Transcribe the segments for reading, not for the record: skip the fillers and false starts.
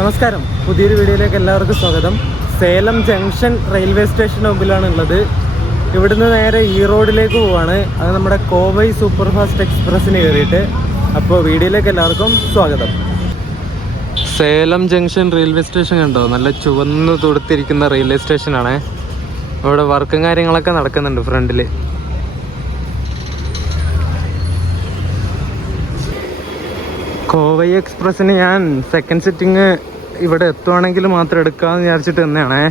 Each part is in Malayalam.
നമസ്കാരം, പുതിയൊരു വീഡിയോയിലേക്ക് എല്ലാവർക്കും സ്വാഗതം. സേലം ജംഗ്ഷൻ റെയിൽവേ സ്റ്റേഷന് മുമ്പിലാണുള്ളത്. ഇവിടുന്ന് നേരെ ഈറോഡിലേക്ക് പോവാണ്. അത് നമ്മുടെ കോവൈ സൂപ്പർ ഫാസ്റ്റ് എക്സ്പ്രസ്സിന് കയറിയിട്ട്. അപ്പോൾ വീഡിയോയിലേക്ക് എല്ലാവർക്കും സ്വാഗതം. സേലം ജംഗ്ഷൻ റെയിൽവേ സ്റ്റേഷൻ കണ്ടോ? നല്ല ചുവന്ന് തൊടുത്തിരിക്കുന്ന റെയിൽവേ സ്റ്റേഷനാണ്. ഇവിടെ വർക്കും കാര്യങ്ങളൊക്കെ നടക്കുന്നുണ്ട് ഫ്രണ്ടിൽ. കോവൈ എക്സ്പ്രസ്സിന് ഞാൻ സെക്കൻഡ് സിറ്റിങ് ഇവിടെ എത്തുവാണെങ്കിൽ മാത്രം എടുക്കാമെന്ന് വിചാരിച്ചിട്ട് തന്നെയാണേ.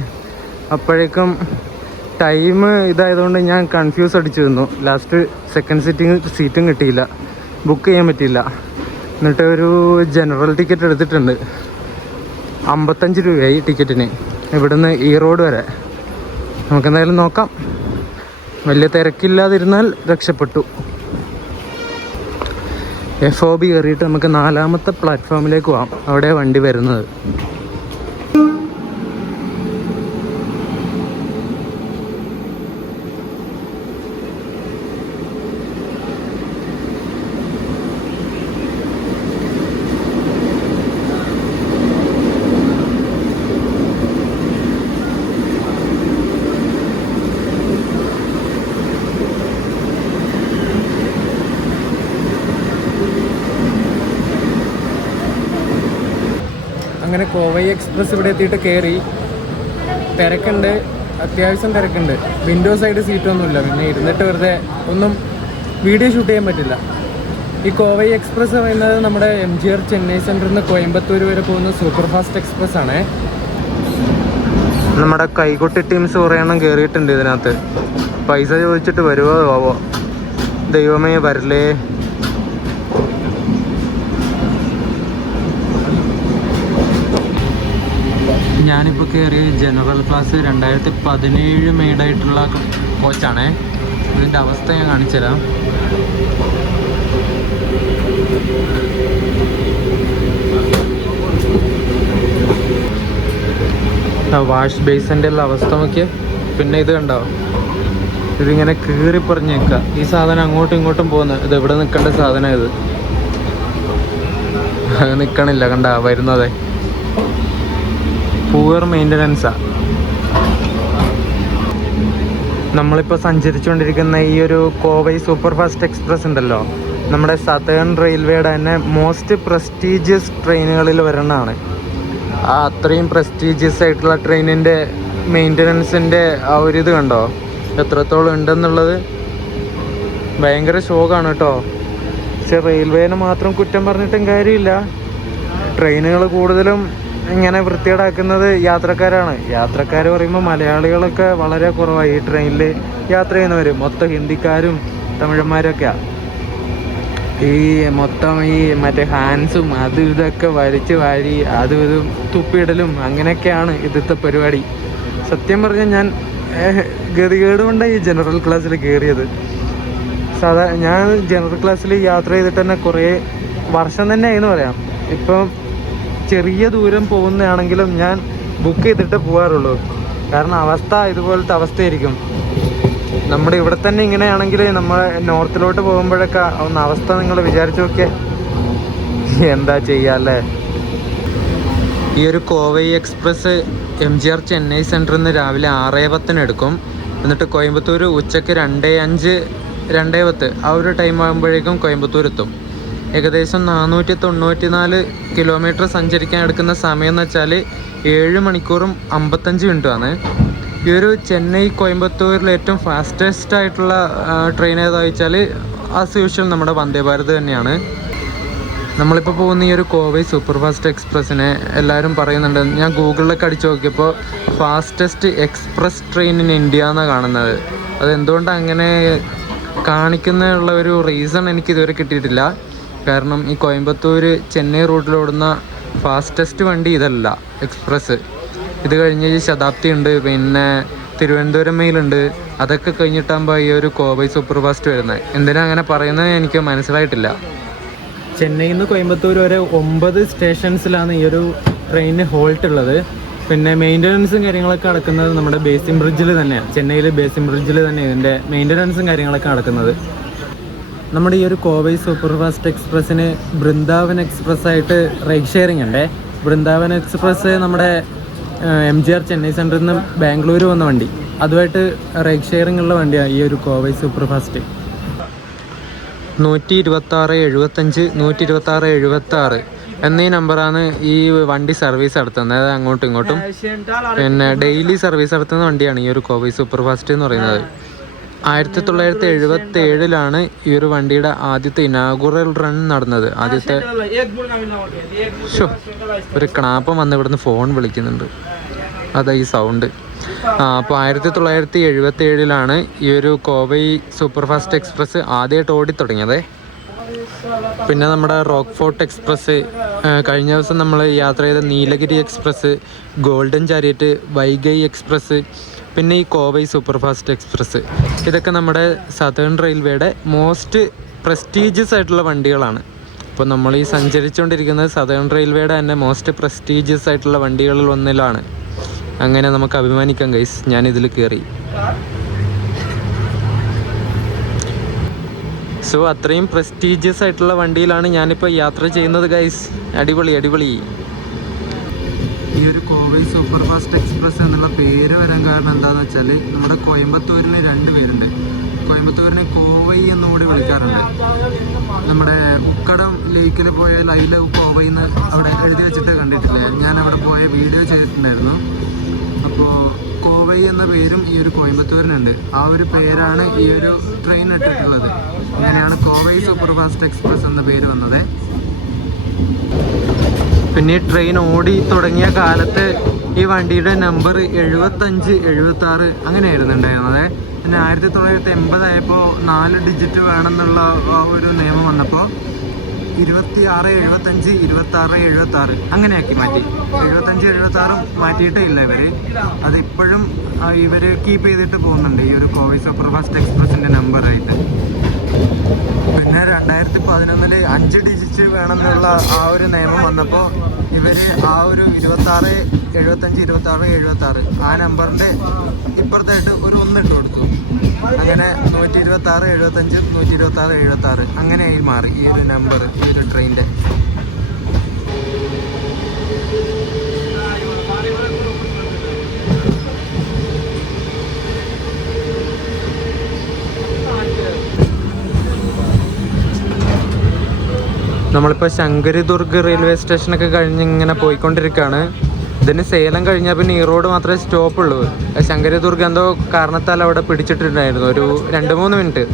അപ്പോഴേക്കും ടൈം ഇതായതുകൊണ്ട് ഞാൻ കൺഫ്യൂസ് അടിച്ചു തന്നു. ലാസ്റ്റ് സെക്കൻഡ് സിറ്റിങ് സീറ്റും കിട്ടിയില്ല, ബുക്ക് ചെയ്യാൻ പറ്റിയില്ല. എന്നിട്ട് ഒരു ജനറൽ ടിക്കറ്റ് എടുത്തിട്ടുണ്ട്. 55 രൂപയായി ടിക്കറ്റിന് ഇവിടുന്ന് ഈറോഡ് വരെ. നമുക്കെന്തായാലും നോക്കാം. വലിയ തിരക്കില്ലാതിരുന്നാൽ രക്ഷപ്പെട്ടു. FOB കയറിയിട്ട് നമുക്ക് 4ാമത്തെ പ്ലാറ്റ്ഫോമിലേക്ക് പോകാം. അവിടെ വണ്ടി വരുന്നത്. അങ്ങനെ കോവൈ എക്സ്പ്രസ് ഇവിടെ എത്തിയിട്ട് കയറി. തിരക്കുണ്ട്, അത്യാവശ്യം തിരക്കുണ്ട്. വിൻഡോ സൈഡ് സീറ്റൊന്നുമില്ല. പിന്നെ ഇരുന്നിട്ട് വെറുതെ ഒന്നും വീഡിയോ ഷൂട്ട് ചെയ്യാൻ പറ്റില്ല. ഈ കോവൈ എക്സ്പ്രസ് പറയുന്നത് നമ്മുടെ MGR ചെന്നൈ സെൻറ്ററിൽ നിന്ന് കോയമ്പത്തൂർ വരെ പോകുന്ന സൂപ്പർ ഫാസ്റ്റ് എക്സ്പ്രസ് ആണ്. നമ്മുടെ കൈകൊട്ടി ടീംസ് കുറേ എണ്ണം കയറിയിട്ടുണ്ട് ഇതിനകത്ത്. പൈസ ചോദിച്ചിട്ട് വരുമോ ആവോ? ദൈവമേ വരലേ. ഞാനിപ്പോൾ കയറിയ ജനറൽ ക്ലാസ് 2017 മെയ്ഡായിട്ടുള്ള കോച്ചാണേ. ഇതിൻ്റെ അവസ്ഥ ഞാൻ കാണിച്ചുതരാം. വാഷ് ബേസിൻ്റെ ഉള്ള അവസ്ഥ നോക്കിയാൽ പിന്നെ ഇത് കണ്ടോ? ഇതിങ്ങനെ കീറിപ്പറിഞ്ഞ് നിൽക്കുക. ഈ സാധനം അങ്ങോട്ടും ഇങ്ങോട്ടും പോകുന്നത്. ഇത് എവിടെ നിൽക്കേണ്ട സാധനം ഇത് നിൽക്കണില്ല. കണ്ട വരുന്നതേ പൂവർ മെയിൻ്റനൻസാണ്. നമ്മളിപ്പോൾ സഞ്ചരിച്ചുകൊണ്ടിരിക്കുന്ന ഈ ഒരു കോവൈ സൂപ്പർ ഫാസ്റ്റ് എക്സ്പ്രസ് ഉണ്ടല്ലോ, നമ്മുടെ സതേൺ റെയിൽവേയുടെ തന്നെ മോസ്റ്റ് പ്രസ്റ്റീജിയസ് ട്രെയിനുകളിൽ ഒരെണ്ണമാണ്. ആ അത്രയും പ്രസ്റ്റീജിയസ് ആയിട്ടുള്ള ട്രെയിനിൻ്റെ മെയിൻ്റനൻസിൻ്റെ ആ ഒരു ഇത് കണ്ടോ എത്രത്തോളം ഉണ്ടെന്നുള്ളത്. ഭയങ്കര ഷോക്കാണ് കേട്ടോ. പക്ഷെ റെയിൽവേനെ മാത്രം കുറ്റം പറഞ്ഞിട്ടും കാര്യമില്ല. ട്രെയിനുകൾ കൂടുതലും ഇങ്ങനെ വൃത്തികേടാക്കുന്നത് യാത്രക്കാരാണ്. യാത്രക്കാർ പറയുമ്പോൾ മലയാളികളൊക്കെ വളരെ കുറവായി ഈ ട്രെയിനിൽ യാത്ര ചെയ്യുന്നവർ. മൊത്തം ഹിന്ദിക്കാരും തമിഴന്മാരൊക്കെയാണ്. ഈ മൊത്തം ഈ മറ്റേ ഹാൻസും അതും ഇതൊക്കെ വലിച്ച് വാരി അതും ഇതും തുപ്പിയിടലും അങ്ങനെയൊക്കെയാണ് ഇന്നത്തെ പരിപാടി. സത്യം പറഞ്ഞാൽ ഞാൻ ഗതികേട് കൊണ്ടാണ് ഈ ജനറൽ ക്ലാസ്സിൽ കയറിയത്. ഞാൻ ജനറൽ ക്ലാസ്സിൽ യാത്ര ചെയ്തിട്ട് തന്നെ കുറേ വർഷം തന്നെ ആയെന്ന് പറയാം. ഇപ്പം ചെറിയ ദൂരം പോകുന്നതാണെങ്കിലും ഞാൻ ബുക്ക് ചെയ്തിട്ട് പോകാറുള്ളൂ. കാരണം അവസ്ഥ ഇതുപോലത്തെ അവസ്ഥയായിരിക്കും. നമ്മുടെ ഇവിടെ തന്നെ ഇങ്ങനെയാണെങ്കിൽ നമ്മൾ നോർത്തിലോട്ട് പോകുമ്പോഴൊക്കെ ഒന്ന് അവസ്ഥ നിങ്ങൾ വിചാരിച്ചു നോക്കിയേ. എന്താ ചെയ്യാല്ലേ. ഈ ഒരു കോവൈ എക്സ്പ്രസ് MGR ചെന്നൈ സെൻറ്ററിൽ നിന്ന് രാവിലെ 6:10 എടുക്കും. എന്നിട്ട് കോയമ്പത്തൂർ ഉച്ചയ്ക്ക് 2:05 2:10 ആ ഒരു ടൈം ആകുമ്പോഴേക്കും കോയമ്പത്തൂർ എത്തും. ഏകദേശം 494 കിലോമീറ്റർ സഞ്ചരിക്കാൻ എടുക്കുന്ന സമയം എന്ന് വെച്ചാൽ 7 മണിക്കൂറും 55 മിനിറ്റുമാണ്. ഈ ഒരു ചെന്നൈ കോയമ്പത്തൂരിൽ ഏറ്റവും ഫാസ്റ്റസ്റ്റ് ആയിട്ടുള്ള ട്രെയിൻ ഏതാ വെച്ചാൽ ആസ് യൂഷ്വൽ നമ്മുടെ വന്ദേ ഭാരത് തന്നെയാണ്. നമ്മളിപ്പോൾ പോകുന്ന ഈ ഒരു കോവൈ സൂപ്പർ ഫാസ്റ്റ് എക്സ്പ്രസ്സിനെ എല്ലാവരും പറയുന്നുണ്ട്. ഞാൻ ഗൂഗിളിലൊക്കെ അടിച്ചു നോക്കിയപ്പോൾ fastest express train in India എന്നാണ് കാണുന്നത്. അതെന്തുകൊണ്ടാണ് അങ്ങനെ കാണിക്കുന്നതിനുള്ള ഒരു റീസൺ എനിക്കിതുവരെ കിട്ടിയിട്ടില്ല. കാരണം ഈ കോയമ്പത്തൂർ ചെന്നൈ റൂട്ടിലോടുന്ന ഫാസ്റ്റസ്റ്റ് വണ്ടി ഇതല്ല എക്സ്പ്രസ്. ഇത് കഴിഞ്ഞ് ശതാബ്ദി ഉണ്ട്, പിന്നെ തിരുവനന്തപുരം മെയിലുണ്ട്. അതൊക്കെ കഴിഞ്ഞിട്ടാകുമ്പോൾ ഈ ഒരു കോവൈ സൂപ്പർ ഫാസ്റ്റ് വരുന്നത്. എന്തിനാ അങ്ങനെ പറയുന്നത് എനിക്ക് മനസ്സിലായിട്ടില്ല. ചെന്നൈയിൽ നിന്ന് കോയമ്പത്തൂർ വരെ 9 സ്റ്റേഷൻസിലാണ് ഈ ഒരു ട്രെയിനിന് ഹോൾട്ട് ഉള്ളത്. പിന്നെ മെയിൻ്റനൻസും കാര്യങ്ങളൊക്കെ നടക്കുന്നത് നമ്മുടെ ബേസിൻ ബ്രിഡ്ജിൽ തന്നെയാണ്. ചെന്നൈയിൽ ബേസിൻ ബ്രിഡ്ജിൽ തന്നെ ഇതിൻ്റെ മെയിൻ്റനൻസും കാര്യങ്ങളൊക്കെ നടക്കുന്നത്. നമ്മുടെ ഈ ഒരു കോവൈ സൂപ്പർ ഫാസ്റ്റ് എക്സ്പ്രസ്സിന് ബൃന്ദാവൻ എക്സ്പ്രസ് ആയിട്ട് റൈഡ് ഷെയറിംഗ് ഉണ്ടേ. വൃന്ദാവൻ എക്സ്പ്രസ് നമ്മുടെ MGR ചെന്നൈ സെൻറ്ററിൽ നിന്ന് ബാംഗ്ലൂർ വന്ന വണ്ടി, അതുമായിട്ട് റൈഡ് ഷെയറിംഗ് ഉള്ള വണ്ടിയാണ് ഈ ഒരു കോവൈ സൂപ്പർ ഫാസ്റ്റ്. 126 75 126 76 എന്നീ നമ്പറാണ് ഈ വണ്ടി സർവീസ് നടത്തുന്നത്. അതായത് അങ്ങോട്ടും ഇങ്ങോട്ടും പിന്നെ ഡെയിലി സർവീസ് നടത്തുന്ന വണ്ടിയാണ് ഈ ഒരു കോവൈ സൂപ്പർ ഫാസ്റ്റ് എന്ന് പറയുന്നത്. 1977 ഈ ഒരു വണ്ടിയുടെ ആദ്യത്തെ ഇനാഗുറൽ റൺ നടന്നത്. ആദ്യത്തെ ഒരു ക്ലാപ്പം വന്ന് ഇവിടുന്ന് ഫോൺ വിളിക്കുന്നുണ്ട്, അതാ ഈ സൗണ്ട്. അപ്പോൾ 1977 ഈ ഒരു കോവൈ സൂപ്പർ ഫാസ്റ്റ് എക്സ്പ്രസ് ആദ്യമായിട്ട് ഓടിത്തുടങ്ങിയത്. പിന്നെ നമ്മുടെ റോക്ക് ഫോർട്ട് എക്സ്പ്രസ്, കഴിഞ്ഞ ദിവസം നമ്മൾ യാത്ര ചെയ്ത Nilgiri express, golden chariot, Vaigai express, പിന്നെ ഈ കോവൈ സൂപ്പർ ഫാസ്റ്റ് എക്സ്പ്രസ്, ഇതൊക്കെ നമ്മുടെ സതേൺ റെയിൽവേയുടെ മോസ്റ്റ് പ്രസ്റ്റീജിയസ് ആയിട്ടുള്ള വണ്ടികളാണ്. അപ്പോൾ നമ്മൾ ഈ സഞ്ചരിച്ചുകൊണ്ടിരിക്കുന്നത് സതേൺ റെയിൽവേയുടെ തന്നെ മോസ്റ്റ് പ്രസ്റ്റീജിയസ് ആയിട്ടുള്ള വണ്ടികളിൽ ഒന്നിലാണ്. അങ്ങനെ നമുക്ക് അഭിമാനിക്കാം ഗൈസ്, ഞാനിതിൽ കയറി. സോ അത്രയും പ്രസ്റ്റീജിയസ് ആയിട്ടുള്ള വണ്ടിയിലാണ് ഞാനിപ്പോൾ യാത്ര ചെയ്യുന്നത് ഗൈസ്. അടിപൊളി അടിപൊളി. ഈ ഒരു കോവൈ സൂപ്പർ ഫാസ്റ്റ് എക്സ്പ്രസ് എന്നുള്ള പേര് വരാൻ കാരണം എന്താണെന്ന് വെച്ചാൽ, നമ്മുടെ കോയമ്പത്തൂരിന് 2 പേരുണ്ട്. കോയമ്പത്തൂരിനെ കോവൈ എന്നുകൂടി വിളിക്കാറുണ്ട്. നമ്മുടെ ഉക്കടം ലേക്കിൽ പോയാൽ ഐ ലവ് കോവൈ എന്ന് അവിടെ എഴുതി വെച്ചിട്ട് കണ്ടിട്ടില്ലേ? ഞാൻ അവിടെ പോയ വീഡിയോ ചെയ്തിട്ടുണ്ടായിരുന്നു. അപ്പോൾ കോവൈ എന്ന പേരും ഈ ഒരു കോയമ്പത്തൂരിനുണ്ട്. ആ ഒരു പേരാണ് ഈ ഒരു ട്രെയിൻ ഇട്ടിട്ടുള്ളത്. അങ്ങനെയാണ് കോവൈ സൂപ്പർ ഫാസ്റ്റ് എക്സ്പ്രസ് എന്ന പേര് വന്നത്. പിന്നെ ഈ ട്രെയിൻ ഓടി തുടങ്ങിയ കാലത്ത് ഈ വണ്ടിയുടെ നമ്പർ 75 76 അങ്ങനെയായിരുന്നു ഉണ്ടായിരുന്നത്. പിന്നെ 1980 ആയപ്പോൾ 4 ഡിജിറ്റ് വേണമെന്നുള്ള ആ ഒരു നിയമം വന്നപ്പോൾ 26 75 26 76 അങ്ങനെയാക്കി മാറ്റി. 75 76 മാറ്റിയിട്ടേ ഇല്ല ഇവർ. അതിപ്പോഴും ഇവർ കീപ്പ് ചെയ്തിട്ട് പോകുന്നുണ്ട് ഈ ഒരു കോവൈ സൂപ്പർ ഫാസ്റ്റ് എക്സ്പ്രസിൻ്റെ നമ്പറായിട്ട്. പിന്നെ 2011 5 ഡിജിറ്റ് വേണമെന്നുള്ള ആ ഒരു നിയമം വന്നപ്പോൾ ഇവർ ആ ഒരു 26 75 26 76 ആ നമ്പറിൻ്റെ ഇപ്പുറത്തായിട്ട് ഒരു 1 ഇട്ട് കൊടുത്തു. അങ്ങനെ 126 75 126 76 അങ്ങനെയായി മാറി ഈ ഒരു നമ്പർ ഈ ഒരു ട്രെയിനിൻ്റെ. നമ്മളിപ്പോൾ ശങ്കരിദുർഗ് റെയിൽവേ സ്റ്റേഷനൊക്കെ കഴിഞ്ഞ് ഇങ്ങനെ പോയിക്കൊണ്ടിരിക്കുകയാണ്. ഇതിന് സേലം കഴിഞ്ഞാൽ പിന്നെ ഈറോഡ് മാത്രമേ സ്റ്റോപ്പുള്ളൂ. ശങ്കരിദുർഗ് എന്തോ കാരണത്താൽ അവിടെ പിടിച്ചിട്ടുണ്ടായിരുന്നു ഒരു 2-3 മിനിറ്റ്.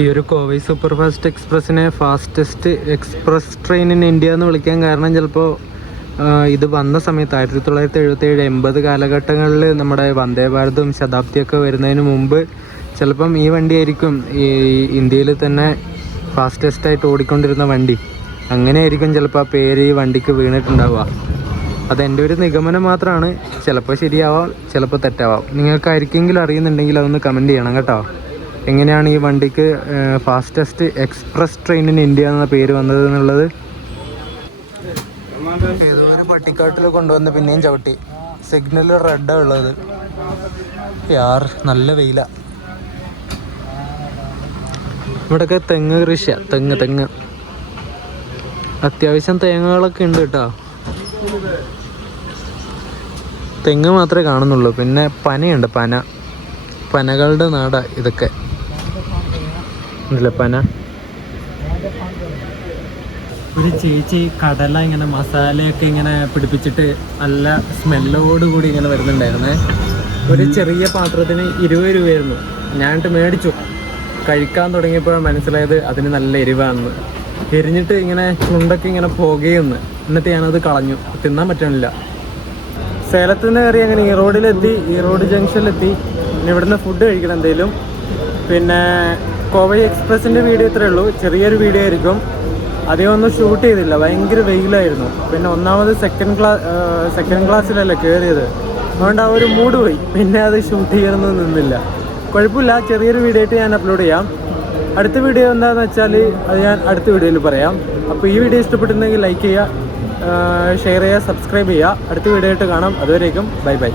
ഈ ഒരു കോവൈ സൂപ്പർ ഫാസ്റ്റ് എക്സ്പ്രസ്സിനെ fastest express train in India എന്ന് വിളിക്കാൻ കാരണം ചിലപ്പോൾ ഇത് വന്ന സമയത്ത് 1977 80 കാലഘട്ടങ്ങളിൽ നമ്മുടെ വന്ദേ ഭാരതും ശതാബ്ദിയൊക്കെ വരുന്നതിന് മുമ്പ് ചിലപ്പം ഈ വണ്ടിയായിരിക്കും ഈ ഇന്ത്യയിൽ തന്നെ ഫാസ്റ്റസ്റ്റായിട്ട് ഓടിക്കൊണ്ടിരുന്ന വണ്ടി. അങ്ങനെയായിരിക്കും ചിലപ്പോൾ ആ പേര് ഈ വണ്ടിക്ക് വീണിട്ടുണ്ടാവുക. അതെൻ്റെ ഒരു നിഗമനം മാത്രമാണ്. ചിലപ്പോൾ ശരിയാവാം, ചിലപ്പോൾ തെറ്റാവാം. നിങ്ങൾക്ക് ആർക്കെങ്കിലും അറിയുന്നുണ്ടെങ്കിൽ അതൊന്ന് കമൻറ്റ് ചെയ്യണം കേട്ടോ. എങ്ങനെയാണ് ഈ വണ്ടിക്ക് fastest express train in India എന്ന പേര് വന്നത് എന്നുള്ളത്. ഏതോ ഒരു പട്ടിക്കാട്ടിൽ കൊണ്ടുവന്ന് പിന്നെയും ചവിട്ടി. സിഗ്നൽ റെഡാണ് ഉള്ളത്. യാർ നല്ല വെയില. ഇവിടെയൊക്കെ തെങ്ങ് കൃഷിയാണ്. തെങ്ങ് അത്യാവശ്യം തേങ്ങകളൊക്കെ ഉണ്ട് കേട്ടോ. തെങ്ങ് മാത്രമേ കാണുന്നുള്ളൂ. പിന്നെ പനയുണ്ട്. പനകളുടെ നാടാ ഇതൊക്കെ. പന. ഒരു ചേച്ചി കടല ഇങ്ങനെ മസാലയൊക്കെ ഇങ്ങനെ പിടിപ്പിച്ചിട്ട് നല്ല സ്മെല്ലോടുകൂടി ഇങ്ങനെ വരുന്നുണ്ടായിരുന്നേ. ഒരു ചെറിയ പാത്രത്തിന് 20 രൂപയായിരുന്നു. ഞാനിട്ട് മേടിച്ചു. കഴിക്കാൻ തുടങ്ങിയപ്പോൾ മനസ്സിലായത് അതിന് നല്ല എരിവാണെന്ന്. എരിഞ്ഞിട്ട് ഇങ്ങനെ ചുണ്ടൊക്കെ ഇങ്ങനെ പോകുകയെന്ന്. എന്നിട്ട് ഞാനത് കളഞ്ഞു, തിന്നാൻ പറ്റണില്ല. സേലത്ത് നിന്ന് കയറി അങ്ങനെ ഈറോഡ് ജംഗ്ഷനിലെത്തി. പിന്നെ ഇവിടുന്ന് ഫുഡ് കഴിക്കണം എന്തെങ്കിലും. പിന്നെ കോവൈ എക്സ്പ്രസിൻ്റെ വീഡിയോ ഇത്രയേ ഉള്ളൂ, ചെറിയൊരു വീഡിയോ ആയിരിക്കും. അധികം ഒന്നും ഷൂട്ട് ചെയ്തില്ല, ഭയങ്കര വെയിലായിരുന്നു. പിന്നെ ഒന്നാമത് സെക്കൻഡ് ക്ലാസ്സിലല്ലേ കയറിയത്, അതുകൊണ്ട് ആ ഒരു മൂഡ് പോയി. പിന്നെ അത് ഷൂട്ട് ചെയ്യാനൊന്നും നിന്നില്ല. കുഴപ്പമില്ല, ചെറിയൊരു വീഡിയോ ആയിട്ട് ഞാൻ അപ്ലോഡ് ചെയ്യാം. അടുത്ത വീഡിയോ എന്താണെന്ന് വെച്ചാൽ അത് ഞാൻ അടുത്ത വീഡിയോയിൽ പറയാം. അപ്പോൾ ഈ വീഡിയോ ഇഷ്ടപ്പെട്ടിട്ടുണ്ടെങ്കിൽ ലൈക്ക് ചെയ്യുക, ഷെയർ ചെയ്യുക, സബ്സ്ക്രൈബ് ചെയ്യുക. അടുത്ത വീഡിയോ ആയിട്ട് കാണാം. അതുവരേക്കും ബൈ ബൈ.